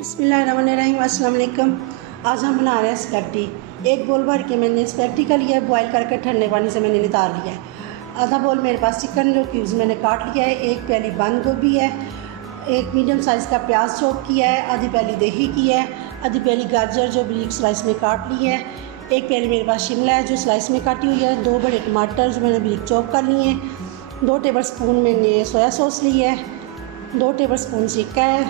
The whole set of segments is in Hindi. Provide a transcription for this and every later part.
बिस्मिल्लाहिर्रहमानिर्रहीम। अस्सलाम वालेकुम। आज हम बना रहे हैं स्पैगेटी। एक बोल भर के मैंने स्पैगेटी का लिया है, बॉयल करके ठंडे पानी से मैंने नितार लिया है। आधा बोल मेरे पास चिकन जो क्यूब्स मैंने काट लिया है। एक प्याली बंद गोभी है, एक मीडियम साइज़ का प्याज चॉप किया है, आधी प्याली दही की है, आधी प्याली गाजर जो बारीक स्लाइस में काट ली है, एक प्याली मेरे पास शिमला है जो स्लाइस में काटी हुई है, 2 बड़े टमाटर जो मैंने बारीक चॉप कर लिए हैं, 2 टेबल स्पून मैंने सोया सॉस ली है, 2 टेबल स्पून सिरका है,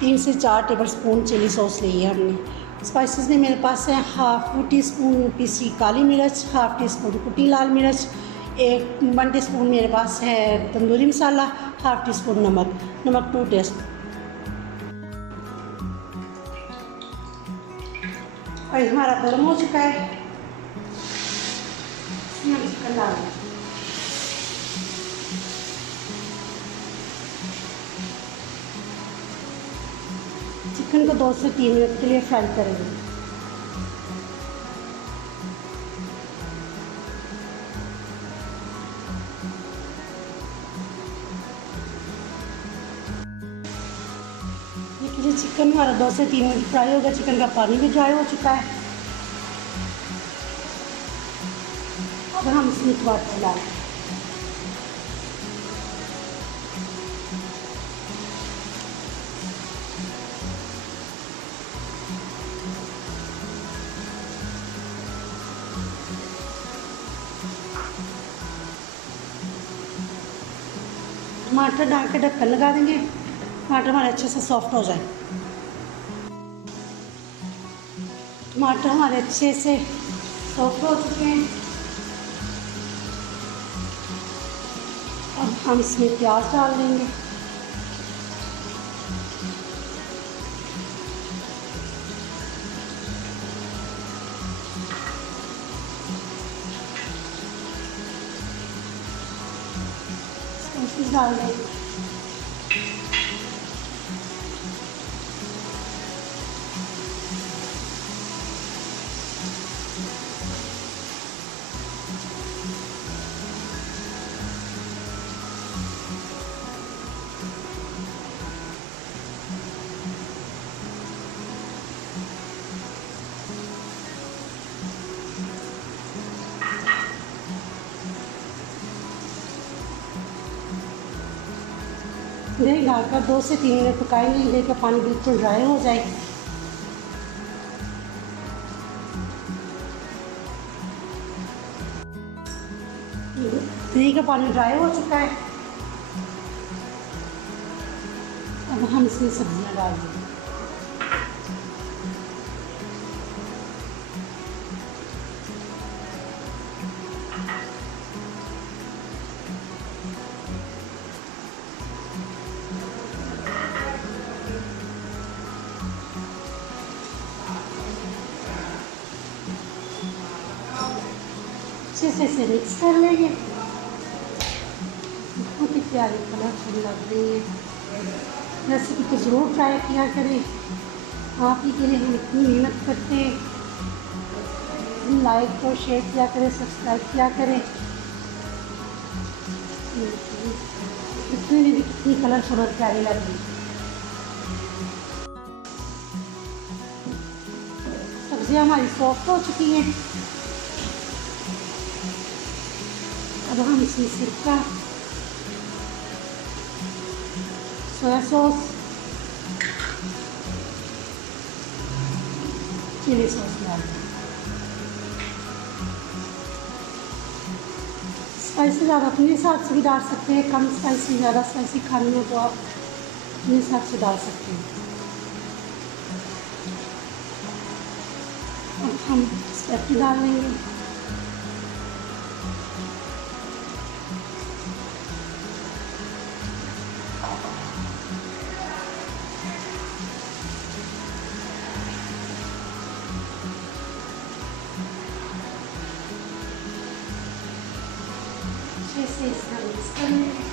3 से 4 टेबल स्पून चिली सॉस ली है हमने। स्पाइसेस में मेरे पास है 1/2 टीस्पून पीसी काली मिर्च, 1/2 टीस्पून कुटी लाल मिर्च, 1 टीस्पून मेरे पास है तंदूरी मसाला, 1/2 टीस्पून नमक टू टेस्ट। और हमारा गर्म हो चुका है, इसमें चिकन डाल दें। चिकन को 2 से 3 मिनट के लिए फ्राई करेंगे। देखिए चिकन हमारा 2 से 3 मिनट फ्राई हो गया, चिकन का पानी भी ड्राई हो चुका है। अब हम इसमें टमाटर डालें। टमाटर डाल के ढक्कन लगा देंगे, टमाटर हमारे अच्छे से सॉफ्ट हो जाए। टमाटर हमारे अच्छे से सॉफ्ट हो चुके हैं। अब हम इसमें प्याज डाल देंगे। स्पाइसेस डाल देंगे। दही डालकर 2 से 3 मिनट पकाएंगे। दही का पानी बिल्कुल ड्राई हो जाए। दही का पानी ड्राई हो चुका है। अब हम इसमें सब्जियां डाल देंगे। अच्छे से इसे मिक्स कर लेंगे। बहुत ही प्यारी कलरफुल लग रही है। रेसिपी को ज़रूर ट्राई किया करें। आप ही के लिए हम इतनी मेहनत करते हैं। लाइक और शेयर किया करें, सब्सक्राइब किया करें। इसमें भी कितनी कलरफुल और प्यारी लग रही है। सब्जियाँ हमारी सॉफ्ट हो चुकी हैं। अब हम इसमें सिरका, सोया सॉस, चिली सॉस डाल दें। स्पाइसी आप अपने हिसाब से भी डाल सकते हैं। कम स्पाइसी, ज़्यादा स्पाइसी खानी हो तो आप अपने हिसाब से डाल सकते हैं। अब हम स्पैगेटी डाल लेंगे। अच्छे से इसका मिक्स कर लेंगे।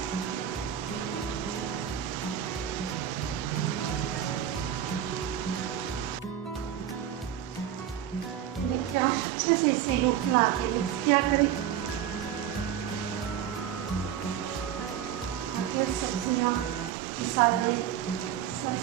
देखिए आप अच्छे से इसे ढोकला के मिक्स किया करें। सब्जियाँ मसाले सब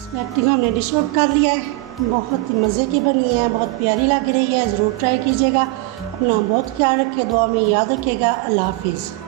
स्पैगेटी को हमने डिश आउट कर लिया है। बहुत ही मज़े की बनी है, बहुत प्यारी लग रही है। ज़रूर ट्राई कीजिएगा। अपना बहुत ख्याल रखिए, दुआ में याद रखिएगा। अल्लाह हाफिज़।